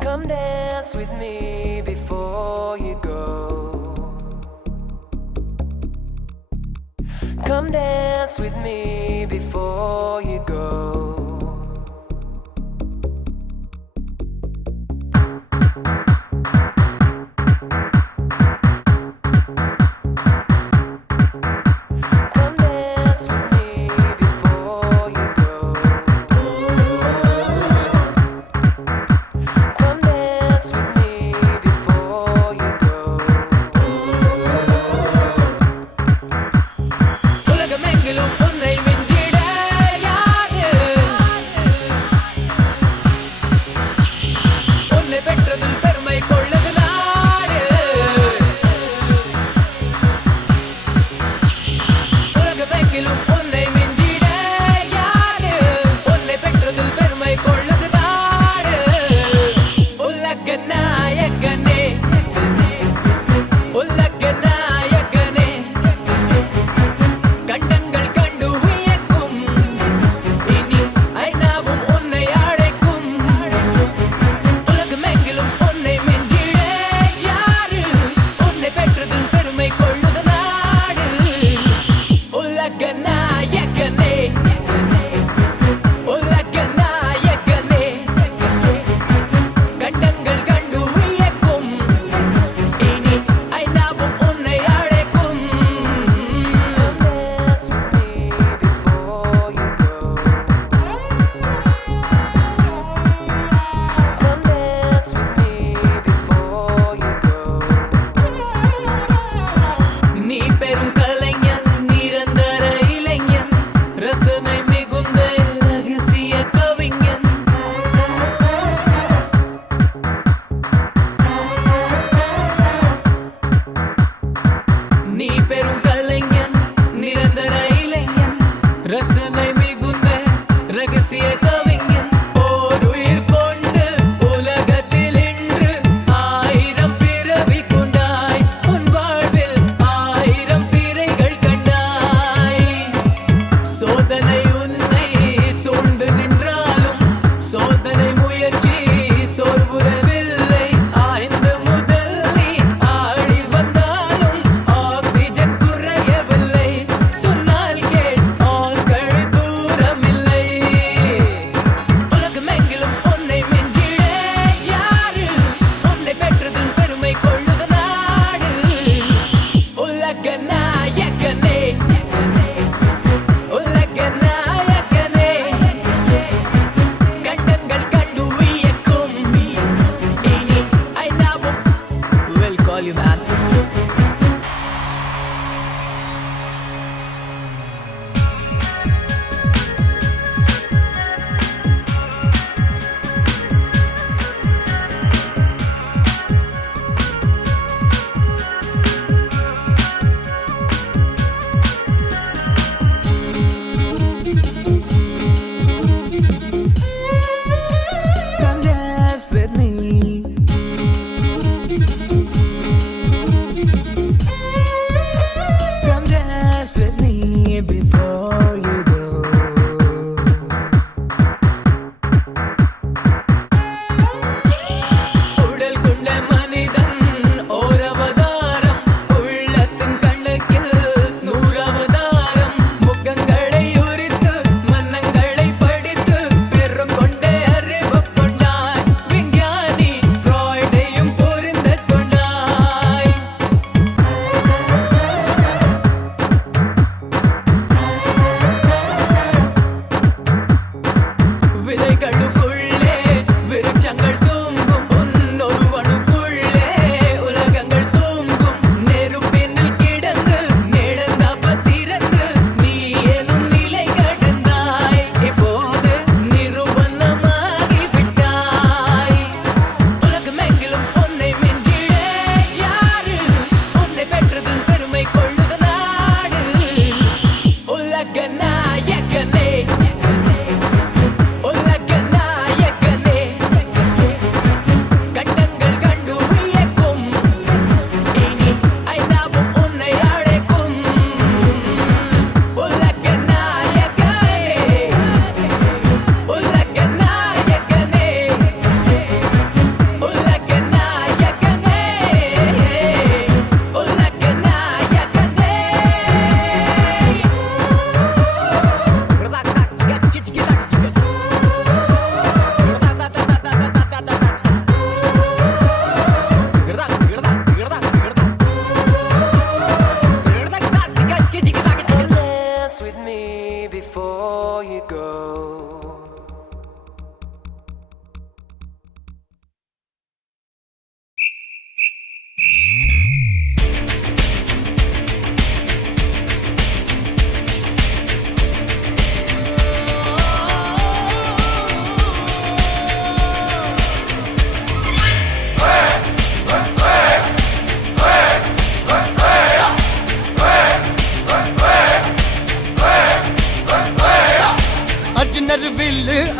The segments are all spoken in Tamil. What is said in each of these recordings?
Come dance with me before you go. Come dance with me before you go.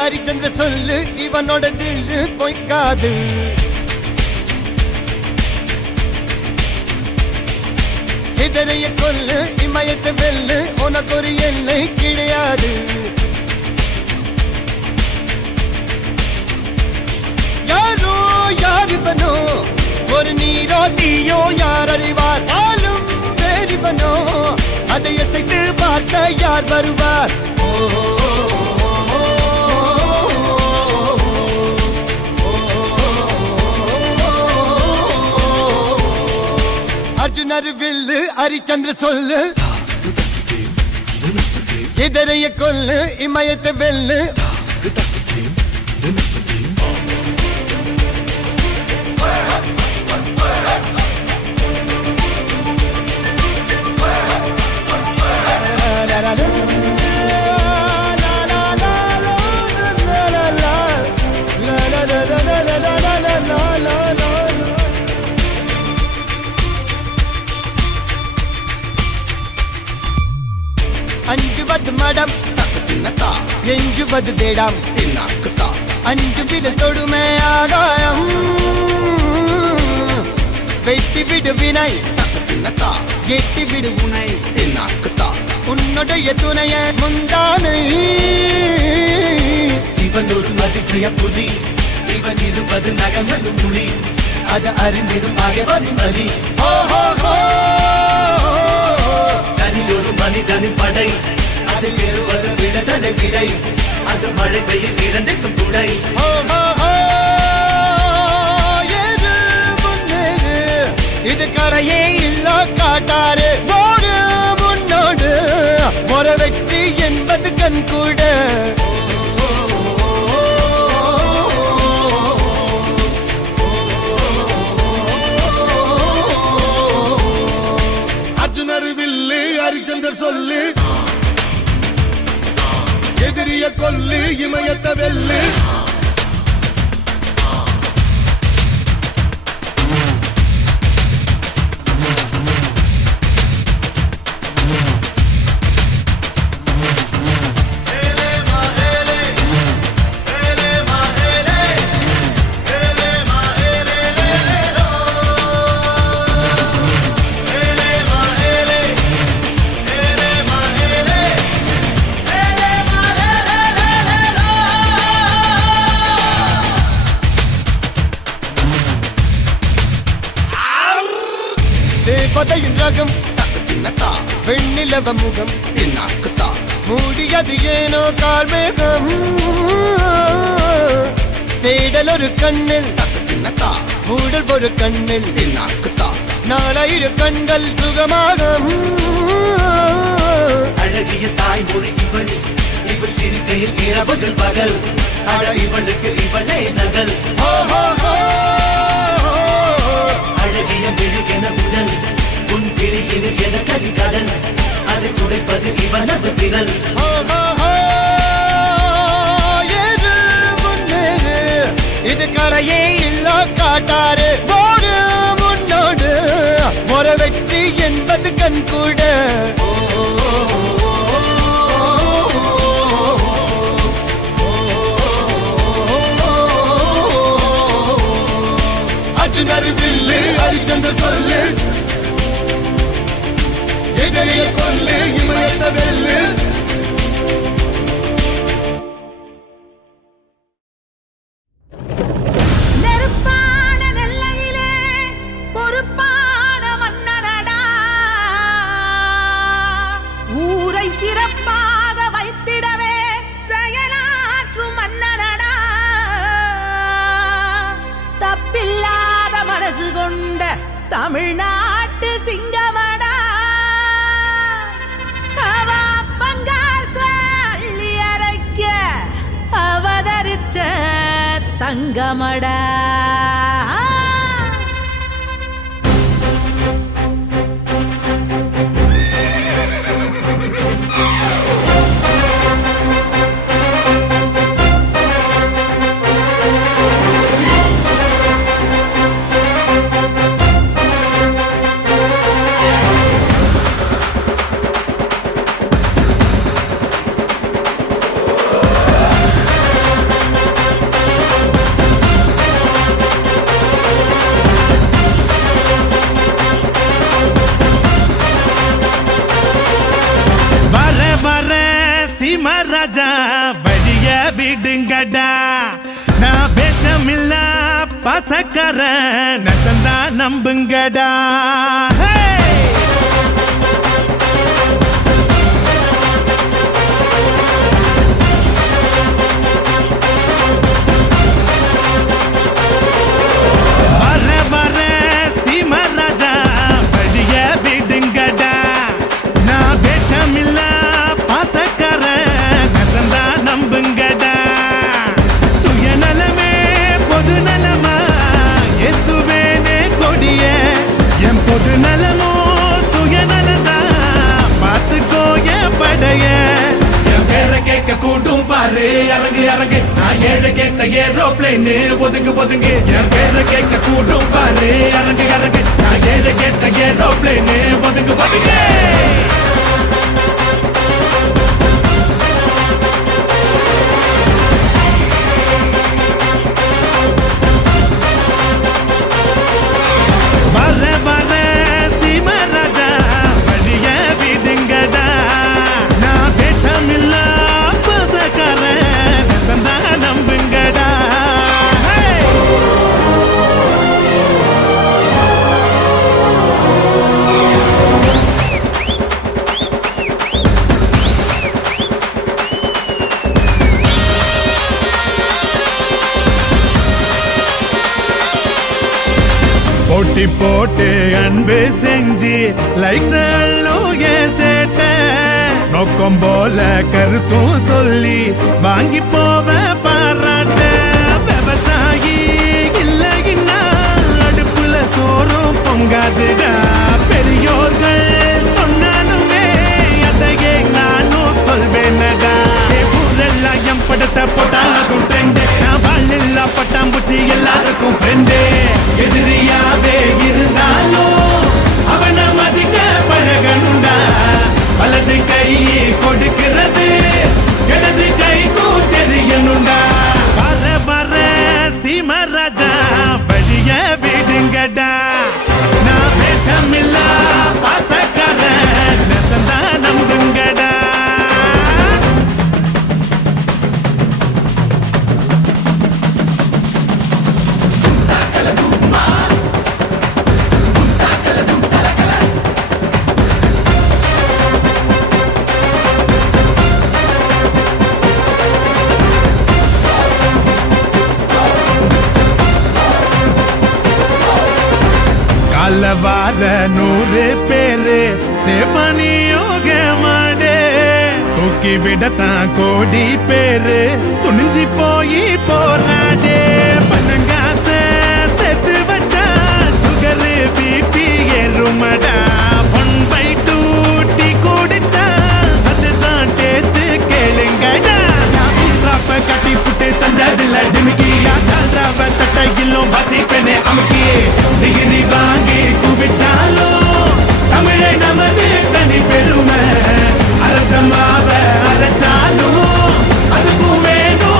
Harishchandra சொல்லு இவனோட தில்லு பொய்க்காது. இதனைய கொல்லு இமயத்தை வெல்லு உனக்கு ஒரு எல்லை கிடையாது. யாரோ யாரிவனோ ஒரு நீரோ தீயோ யார் அறிவார். ஆளும் வேறிவனோ அதை அசைத்து பார்க்க யார் வருவார். அர்ஜுனர் வில்லு ஹரிச்சந்திர சொல்லு இதரைய கொல்லு இமயத்தை வெல்லு. அஞ்சுவது மடம் எஞ்சுவது தேடாம். அஞ்சு விரல் தொடுமே ஆகாயம் வெட்டி விடு வினை எட்டி விடு உனை. உன்னுடைய துணைய முந்தானை இவன் ஒரு அதிசய புலி. இவன் இருப்பது நகமது மொழி. அது அறிந்திடும் ஆயவரும் வலி. தனில் ஒரு மனிதனின் படை. அதில் எழுவது விடுதலை விடை. அது மழை பெய்யும் இரண்டுக்கும் துணை. இது கரையே இல்ல காட்டாரு ஓடு முன்னோடு ஒரு வெற்றி என்பது கண் கூட. அர்ஜுனர் வில்லு ஹரிச்சந்தர் சொல்லு எதிரிய கொல்லு இமயத்தை வெல்லு. தேவதையின் ரகம் வெண்ணிலவ முகம் மூடியது ஏனோ கார்மேகம். தேடல் ஒரு கண்ணில் மூடல் ஒரு கண்ணில் நாலாயிரு கண்கள் சுகமாகும். அழகிய தாய்மொழி இவள். இவள் சிரிக்கையில் இரவுகள் பகல். அழ இவளுக்கு இவளே நகல். அழகிய மெழுகென உடல். உன் விழியில் என கரிகடல். அதை துடைப்பது இவனது விரல். இது கரையே இல்ல காட்டாரு ஓடு முன்னோடு ஒரு வெற்றி என்பது கண் கூட. அர்ஜுனர் வில்லு ஹரிச்சந்திர சொல்லு எதிரிய கொல்லு இமயத்தை வெல்லு. நெருப்பான நெல்லையிலே பொறுப்பான மன்னனடா. ஊரை சிறப்பாக வைத்திடவே செயலாற்றும் மன்னனடா. தப்பில்லாத மனசு கொண்ட தமிழ்நாட்டு சிங்கமடா. அவ பங்காச அள்ளி அரைக்க அவதரிச்ச தங்கமடா. விடுங்கடா நான் பேசமில்ல பசக்கர நசந்தா நம்புங்கடா பொது நலமோ சுயநலதா பார்த்துக்கோ என் படைய என் பேரை கேட்க கூட்டும் பாரு இறங்கு இறங்கு நான் ஏழை கேட்ட ஏரோப்ளைன் ஒதுங்கு ஒதுங்கு என் பேரை கேட்க கூட்டும் பாரு இறங்கு இறங்கு நான் ஏழை கேட்ட ஏரோப்ளைன் ஒதுங்கு ஒதுங்கு போட்டி போட்டு அன்பு செஞ்சு லைக்ஸ் சேட்ட நோக்கம் போல கருத்தும் சொல்லி வாங்கி போவ பாராட்ட விவசாயி இல்லைன்னா அடுப்புல சோறும் பொங்காதுடா பெரியோர்கள் சொன்னாலுமே அதையே நானும் சொல்வேனடா ஊரெல்லாம் என் படத்தை போட்டாலும் ட்ரெண்டு நான் வாழ் பட்டாம்பூச்சி எல்லாருக்கும் ஃப்ரெண்டு எதிரியாவே இருந்தாலும் அவனை மதிக்க பழகணுண்டா வலது கை கொடுக்கிறது இடது கைக்கும் தெரியணுண்டா வர வர சீமராஜா வழிய விடுங்கடா நான் பேசமில்ல பாசக்கார நெசந்தா நம்புங்கடா வார 100 பேரு சேஃபனியோக மாடே தூக்கி விடத்தான் கோடி பேரு துணிஞ்சி போய் போராடே பணங்காச செத்து வச்சா சுகர் பிபி ஏறுமடா 1/2 டீ குடிச்சா அதுதான் டேஸ்ட் கேளுங்கடா ராப்ப கட்டி புட்டு தந்ததில்ல டிமிக்கியா சால்ராவ தட்டையிலும் பசிப்பெனே அமுக்கி டிகிரி வாங்கி குவிச்சாலும் தமிழை நமது தனி பெருமை அரைச்சமாவ அரைச்சாலும் அதுக்கும் வேணும்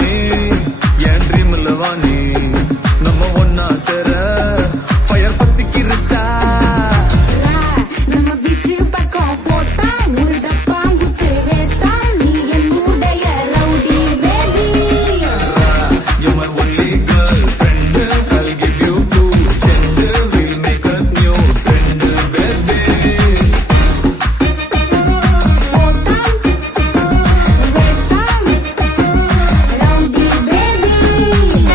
ராணி என் ட்ரீம்ல வாணி நம்ம ஒன்னா சேர ஃபயர் பத்திக்கிருச்சா நம்ம பீச்சு பக்கம் போட்டா முருட பாங்குத்து வேஸ்டா நீ என்னுடைய rowdy baby You're my only girlfriend I'll give you 2 cents We'll make us new friend baby போட்டா வேஸ்டா rowdy baby rowdy baby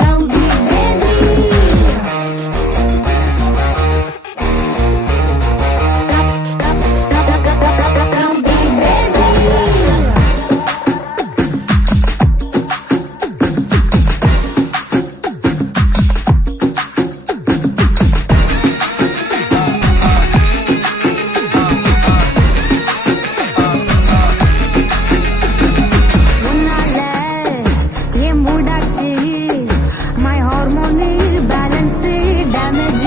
rowdy baby உன்னால ஏன் மூடாச்சு my hormone balance damage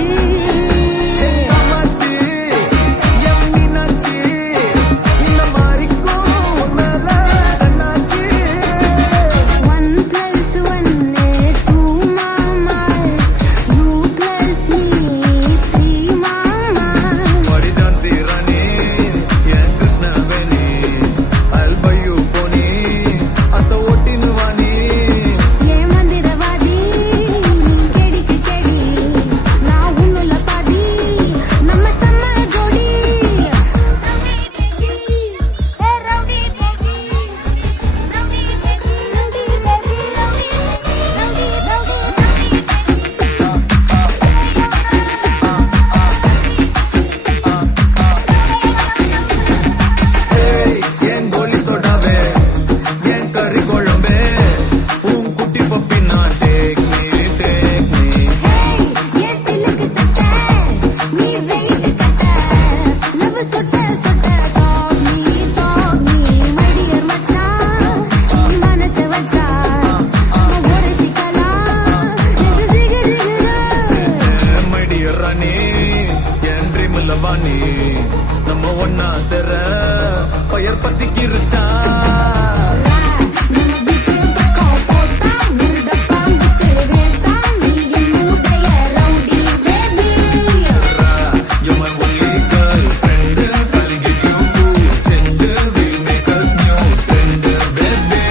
Kamakshi என் மீனாட்சி இந்த மாதிரிக்கும் உன்னால கண்ணாச்சி 1+1 2 மாமா you plus me 3 மாமா Body Jhansi Rani N Krishnaveni I'll buy you pony அத்த ஓட்டினு வாணி ஏ மந்திரவாதி கெடிக்கு கெடி நான் உன்னுல பாதி நம்ம சம்ம ஜோடி ஏ ரவுடி பேபி ரவுடி பேபி ஏய் என் கோலி சோடாவே என் கறி குழம்பே உன் குட்டி பப்பி நான் டேக் மீ ஹேய் ஏ சிலுக்கு சட்டை நீ வெயிட் கட்ட லவ் சொட்ட சொட்ட டாக் மீ மை டியர் மச்சான் நீ மனச வச்சா ஒரு சிக்கலா ஜிகு ஜிகு மை டியர் ராணி என் ட்ரீம்ல வாணி நம்ம ஒன்னா சேர ஃபயர் பத்திக்கிருச்சா நம்ம பீச்சு பக்கம் போட்டா முருட பாங்குத்து வேஸ்டா நீ என்னுடைய rowdy baby You're my only girlfriend I'll give you 2 cents We'll make us new friend baby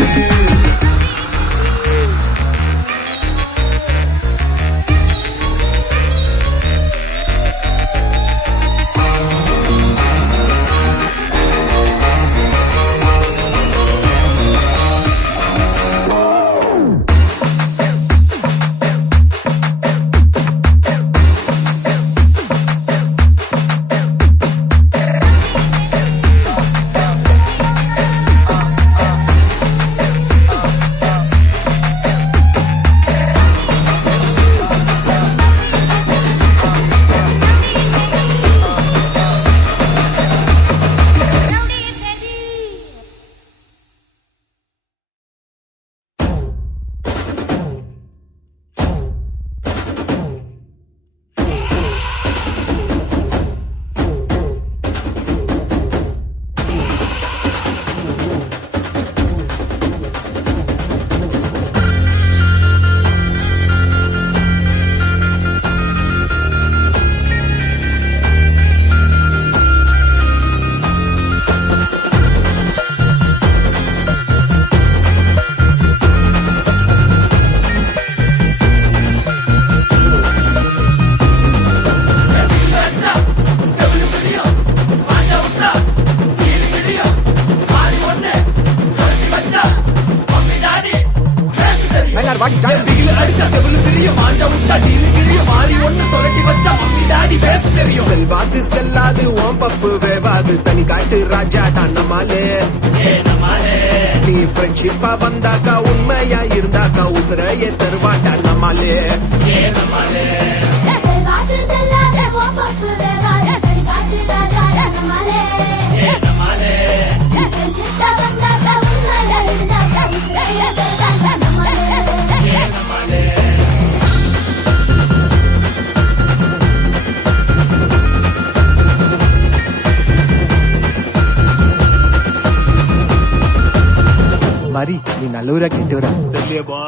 அடிச்சா செவிலு தெரியும் மாஞ்சா விட்டா டீலு கிழிய மாறி ஒண்ணு சொரட்டி வச்சா மம்மி டாடி பேச தெரியும் செல்வாது செல்லாது ஓம் பப்பு வேவாது தனி காட்டு ராஜா தான் நம்மாலே நீ ஃப்ரெண்ட்ஷிப்பா வந்தாக்கா உண்மையா இருந்தாக்கா உசுரையே தருவாட்டா நம்மாலே காற்று செல்லாத கோபப்பு வேகாத காற்று ராஜா நம்மாலே சித்தா வந்தாக்கா உண்மையா இருந்தாக்கா உசுரையே தருவாட்டா நம்மாலே மாறி நீ நல்லூரா கெட்டூரா தெரியபா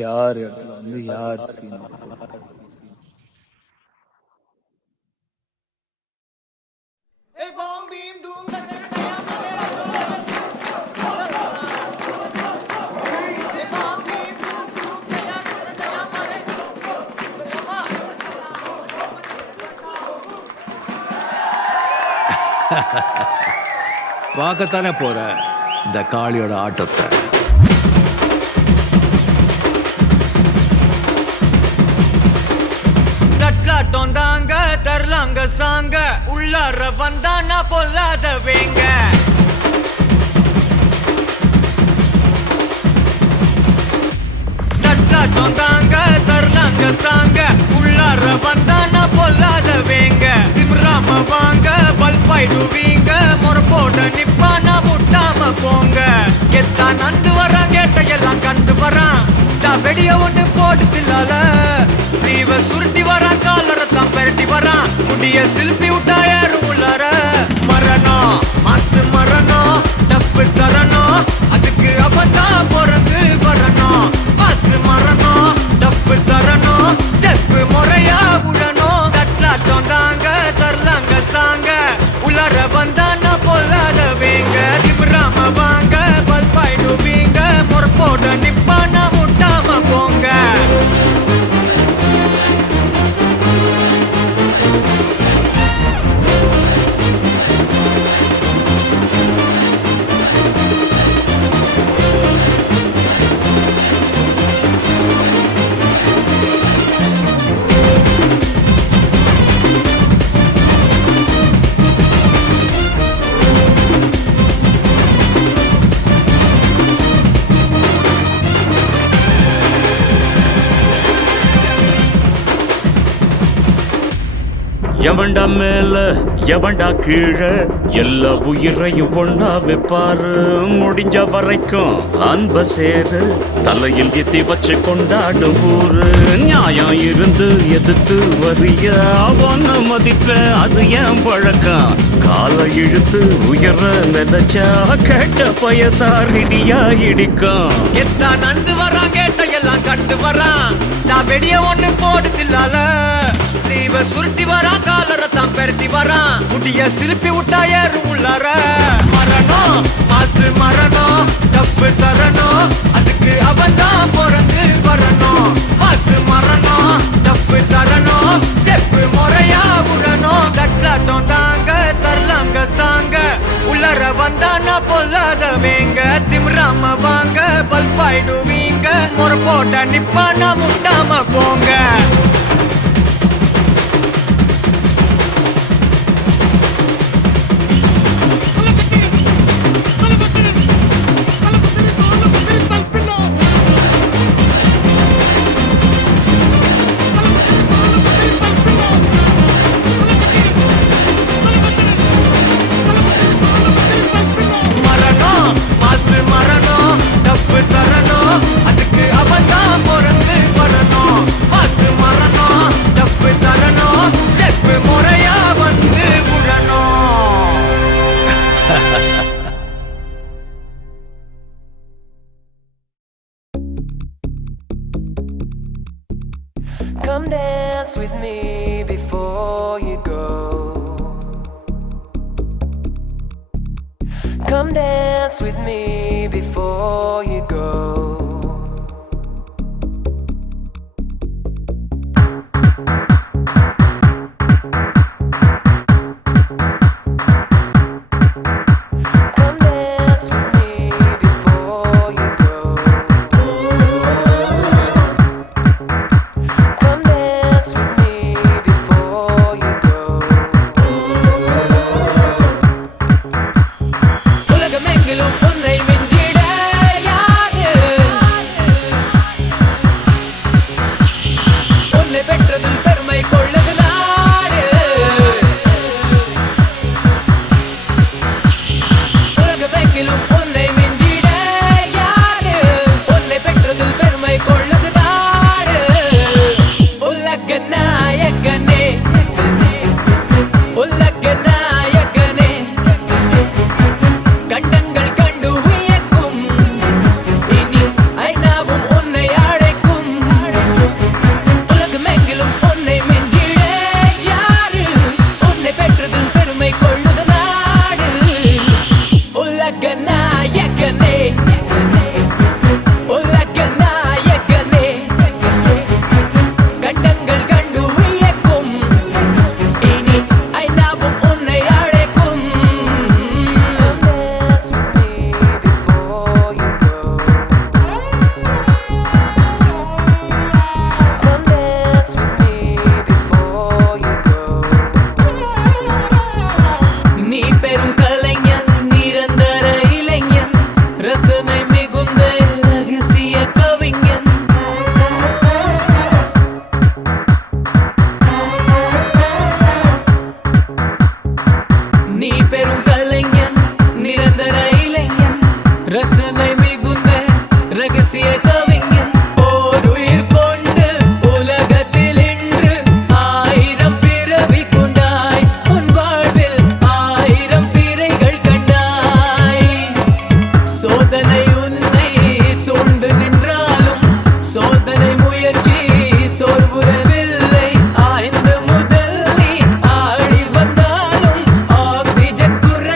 யார் இடத்துல வந்து யார் சீனா பார்க்கத்தானே போற இந்த காளியோட ஆட்டத்தை. தட்லாட்டம் தாங்க தரலாங்க சாங்க உள்ளார வந்தானா பொல்லாத வேங்க. தட்லாட்டம் தாங்க தரலாங்க சாங்க உள்ளார வந்தானா பொல்லாத வேங்க. திம்ராம வாங்க பல்பாயிடுவீங்க முறப்போட நிப்பானா முட்டாம போங்க. எத்தான் நந்து வரான் கேட்டையெல்லாம் கண்டு வரான் வெடிய ஒண்ணு போடுதில்லால ஸ்லீவ சுருட்டி வரான் காலரத்தான் பெரட்டி வரான் முடிய சில்பி விட்டா யாரும் உள்ளார. மரணம் மாசு மரணம் டப்பு தரணும் அதுக்கு அவதான் பிறந்து வரணும். மாசு மரணம் டப்பு தரணும் ஸ்டெப் முறையா விடணும். தட்லாட்டம் தாங்க தரலாங்க சாங்க உள்ளார வந்தானா பொல்லாத வேங்க. திமிராம வாங்க பல்பாயிடுவீங்க முறப்போட நிப்பானா முட்டாம போங்க. எவன்டா மேல எவன்டா கீழே எல்லா உயிரையும் ஒன்னா வைப்பாரு. முடிஞ்ச வரைக்கும் அன்ப சேரு தலையில் எத்தி வச்சு கொண்டாடும் ஊரு. நியாயம் இருந்து எதிர்த்து வரிய அவன மதிப்ப அது ஏன் பழக்கம். காலை இழுத்து உயர நினைச்சா கேட்ட பயசாரிடியா இடிக்கும். எத்தான் நந்து வரான் கேட்டையெல்லாம் கண்டு வரான் நான் வெடிய ஒண்ணு போடுதில்லால ஸ்லீவ சுருட்டி வரான் காலரத்தான் பெரட்டி வரான் முடிய சிலுப்பி விட்டா யாரும் உள்ளார. மரணம் மாசு மரணம் டப்பு தரணும் அதுக்கு அவன்தான் பிறந்து வரணும். மாசு மரணம் டப்பு தரணும் ஸ்டெப் தோட்டம் தாங்க தரலாங்க சாங்க உள்ளர வந்தா நான் பொல்லாதவேங்க திமிராம வாங்க பல்பாயிடுவீங்க ஒரு போட்ட நிப்பா நான் முட்டாம போங்க Come dance with me before you go. Come dance with me before you go. ஆய்ந்து முதல் நீ ஆடி வந்தாலும் ஆக்சிஜன் குறை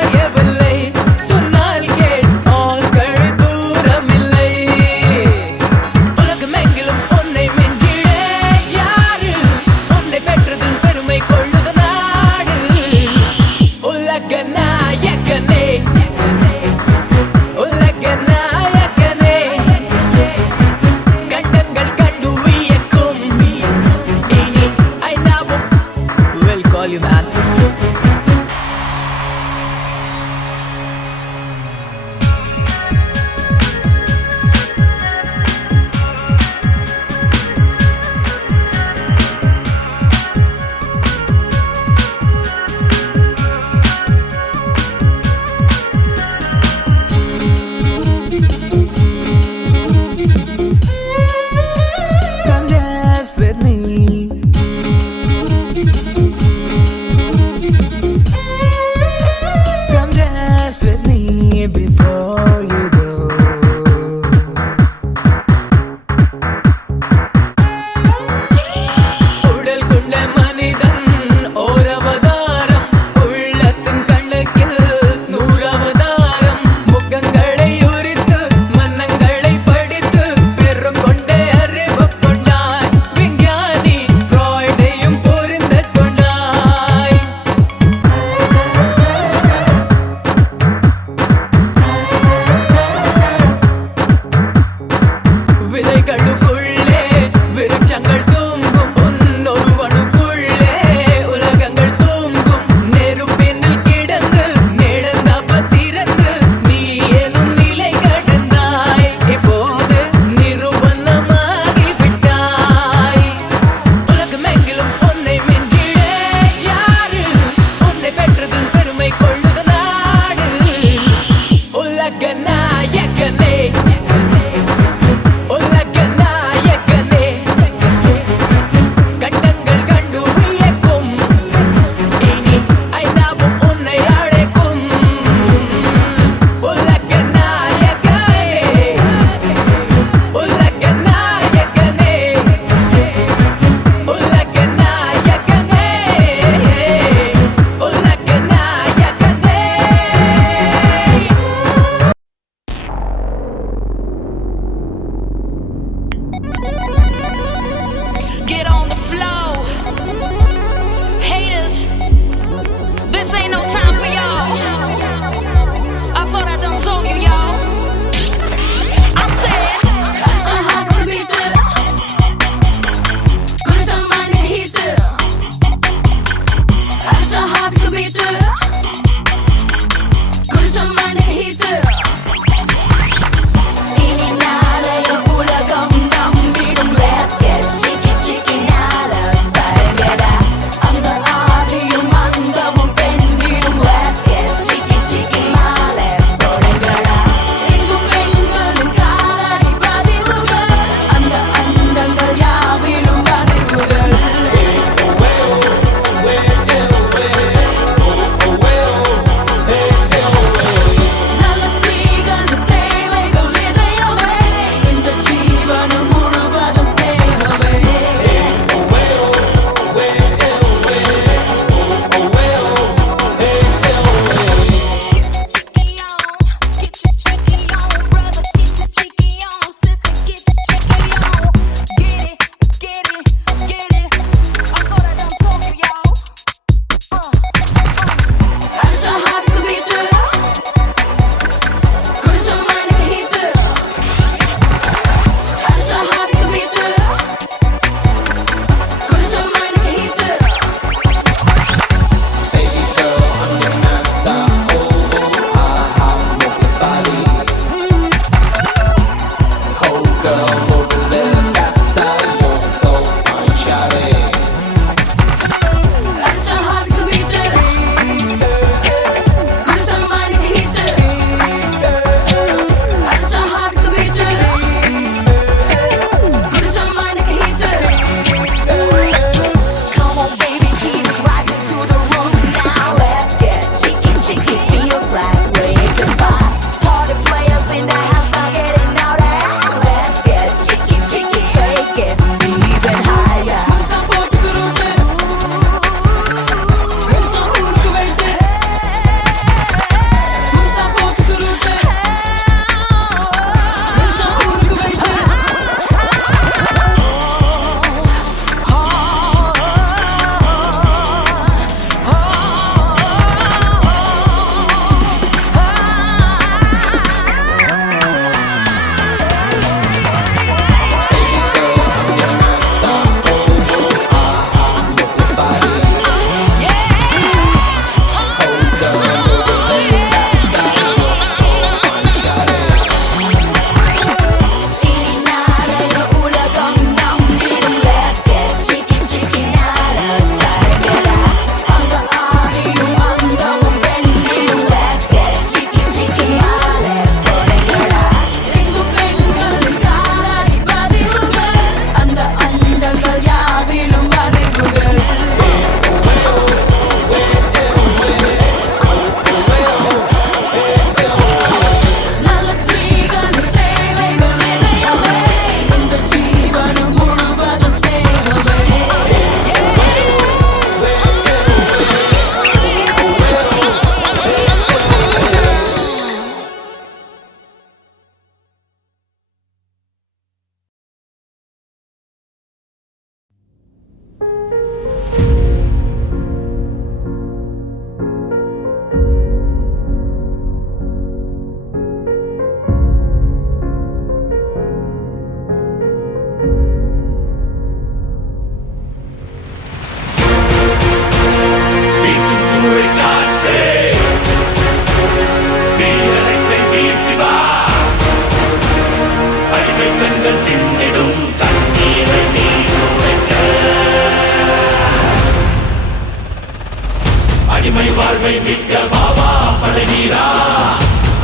மீட்க வாவா பழநீரா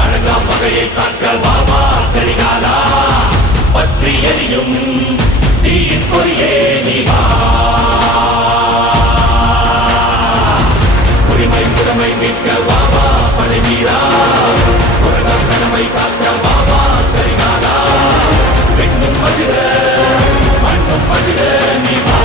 அழகா பகையை காக்க வாவா கரிகாலா பற்றி எரியும் தீயின் பொறியே நீ வா உரிமை புறமை மீட்க வாவா பழநீரா உலக கனவை காக்க வாவா கரிகாலா பெண்ணும் மதிர மண்ணும் மதிர நீ வா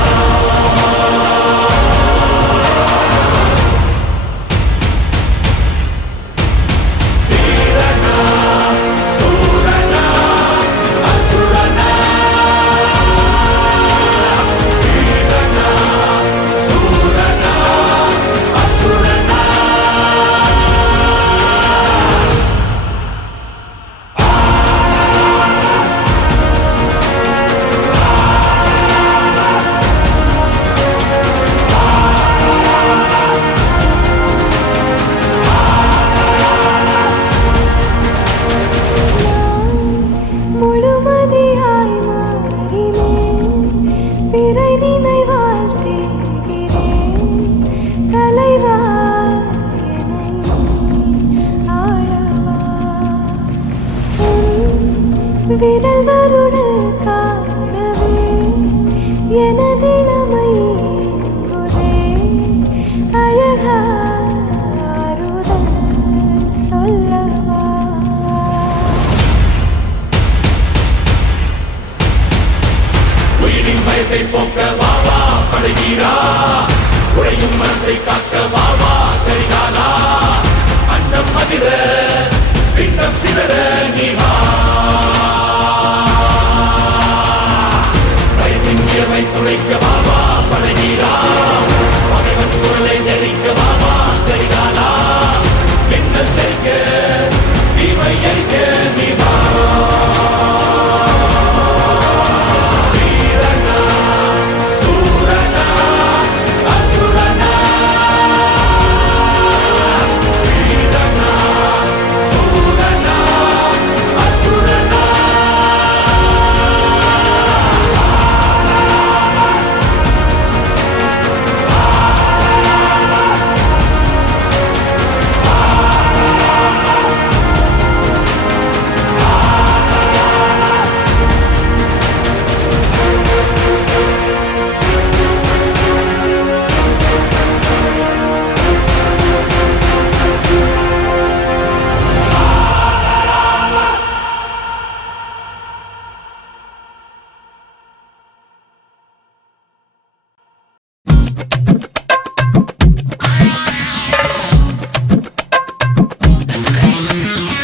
முழுமதியாய் மாறினேன் பிறை நினைவால் தேகிறேன் தலைவா என்னை நீ ஆளவா உன் விரல் வருடல் காணவே எனதிளமை ஏங்குதே அழகா ஆறுதல் சொல்லவா உயிரின் பயத்தை போக்க வாவா பழகீரா உழையும் மனத்தை காக்க வாவா கரிகாலா அண்டம் மதிர பிண்டம் சிதற நீ வா பயத்தின் உயர்வை துளைக்க வாவா பழகீரா பகைவன் குரலை நெறிக்க வாவா கரிகாலா மின்னல் தெரிக்க தீமை எரிக்க நீ வா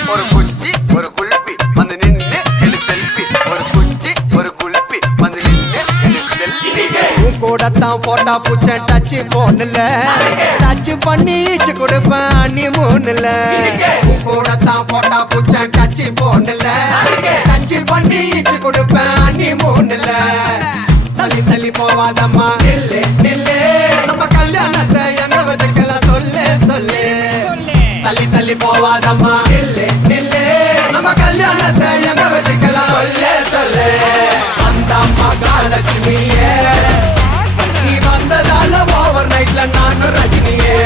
ஒரு குச்சி ஒரு குல்பி வந்து நின்னு எடு செல்ஃபி ஒரு குச்சி ஒரு குல்பி வந்து நின்னு எடு செல்ஃபி உன் கூடத்தான் போட்டா பூச்ச டச் போன்ல டச் பண்ணி ஈச்சு கொடுப்பேன் அண்ணி மூணுல உன் கூடத்தான் போட்டா பூச்ச டச் போன்ல டச் பண்ணி ஈச்சு கொடுப்பேன் அண்ணி மூணுல தள்ளி தள்ளி போவாதம்மா நில்லு நில்லு நம்ம கல்யாணத்தை எங்க வச்சுக்கலாம் சொல்லு சொல்லு தள்ளி தள்ளி போவாதம்மா நில்லு நில்லு நம்ம கல்யாணத்தை எங்க வச்சுக்கலாம் சொல்லு சொல்லு அந்த மகாலட்சுமியே நீ வந்ததால ஓவர் நைட்ல நானும் ரஜினியே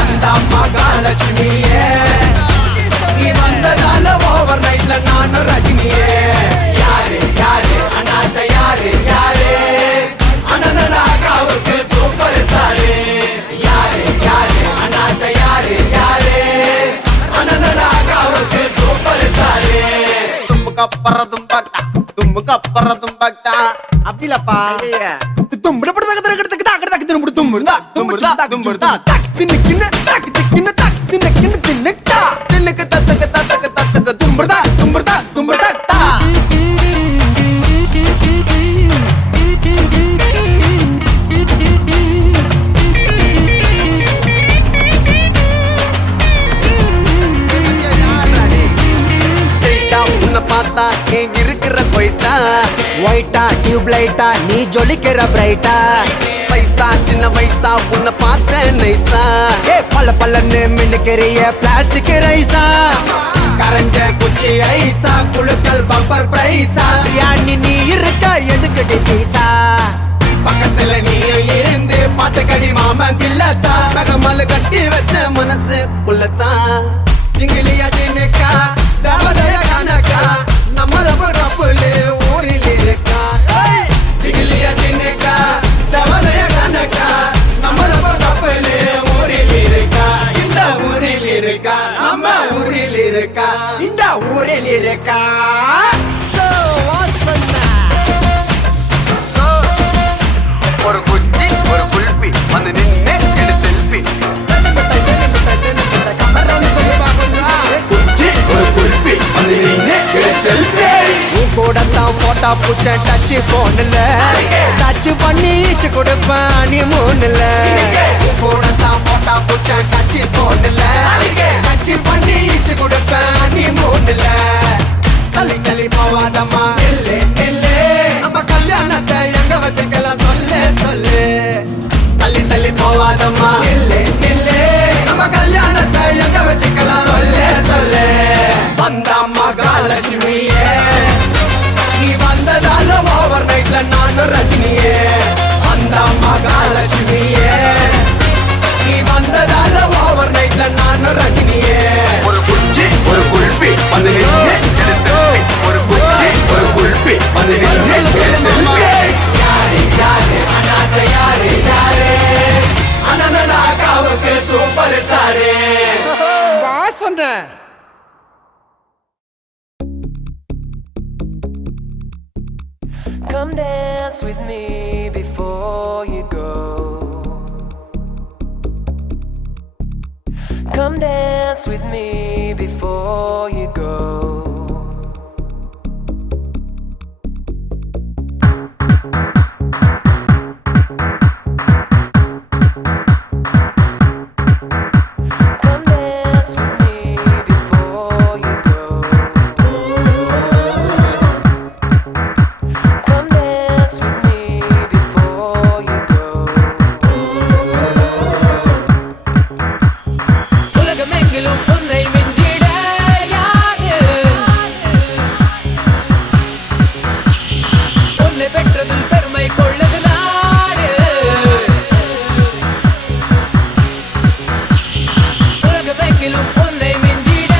அந்த மகாலட்சுமியே நீ வந்ததால ஓவர் நைட்ல நானும் ரஜினியே யாரு யாரு அண்ணாத்த யாரு யாரு அண்ணனாக்காவுக்கு சூப்பர் ஸ்டாரு யாரு யாரு அண்ணாத்த யாரு யாரு அண்ணனாக்காவுக்கு சூப்பர் ஸ்டாரு தும்புக்கப்புறதும் பக்தா தும்புக்கப்புறதும் பக்தா அப்படிலப்பா பார்த்தா நீ இருக்கிற போயிட்டா ஒயிட்டா டியூப் லைட்டா நீ ஜொலிக்கிற பிரைட்டா சைஸா சின்ன வயசா உன்னை பார்த்த நைசா ஏ பல்ல பல்லன்னு மின்னுக்கிறிய பிளாஸ்டிக் ரைஸா கரஞ்ச குச்சி ஐசா குழுக்கள் பம்பர் பிரைஸா யானி நீ இருக்க எதுக்கிட்டு பீசா பக்கத்துல நீ இருந்து பாத்த கடி மாமன் கில்லத்தா மகமல் கட்டி வச்ச மனசு உள்ளத்தான் ஜிங்கிலியா ஜினுக்கா தேவதைய கணக்கா நம்ம ரப்புலு ஊரில் இருக்கா ஜிங்கிலியா ஜினுக்கா தேவதைய கணக்கா நம்ம ரப்புலு ஊரில் இருக்கா இந்த ஊரில் இருக்கா நம்ம ஊரில் இருக்கா இந்த ஊரில் இருக்கா ஒரு குச்சி ஒரு குல்பி வந்து நின்னு எடு செல்ஃபி குச்சி ஒரு குல்பி வந்து நின்னு எடு செல்ஃபி உன் கூட தான் போட்டா புச்ச டச் போன்ல டச் பண்ணி ஈச்சு கொடுப்பேன் நீ மூணுல உன் கூட தான் போட்டா புச்ச டச் போன்ல டச் பண்ணி ஈச்சு கொடுப்பேன் நீ மூணுல தள்ளி தள்ளி போவாதம்மா இல்லே இல்லே நம்ம கல்யாணத்தை எங்க வச்சுக்கலாம் சொல்லு சொல்லு தள்ளி தள்ளி போவாதம்மா இல்லே இல்லே நம்ம கல்யாணத்தை எங்க வச்சுக்கலாம் சொல்லு சொல்லு வந்த மகாலட்சுமியே நீ வந்ததால ஓவர் நைட்ல நானும் ரஜினியே வந்த மகாலட்சுமியே நீ வந்ததால ஓவர் நைட்ல நானும் ரஜினியே ஒரு குச்சி ஒரு குல்பி வந்து நின்னு எடு செல்ஃபி ஒரு குச்சி ஒரு குல்பி வந்து நின்னு எடு செல்ஃபி யாரே யாரே அனாத யாரே யாரே அனனனாகாவுக்கு சூப்பர் ஸ்டாரே வாசன Come dance with me before you go. Come dance with me before you go. Come dance with me before you go. Come dance with me before you go. உலகமெங்கிலும் உன்னை மிஞ்சிட யாரு உன்னை பெற்றதில் பெருமை கொள்ளது நாடு உலகமெங்கிலும் உன்னை மிஞ்சிட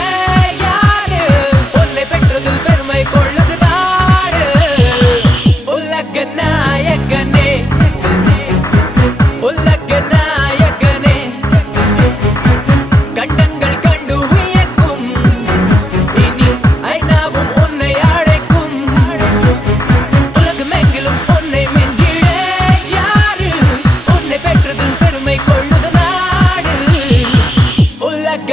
யாரு உன்னை பெற்றதில் பெருமை கொள்ளது நாடு உலக நாயகனே உலக நாயகனே கண்டங்கள் கண்டு வியக்கும் இனி ஐநாவும் உன்னை அழைக்கும் உலகமெங்கிலும் உன்னை மிஞ்சிட யாரு உன்னை பெற்றதில் பெருமை கொள்ளுது நாடு உலக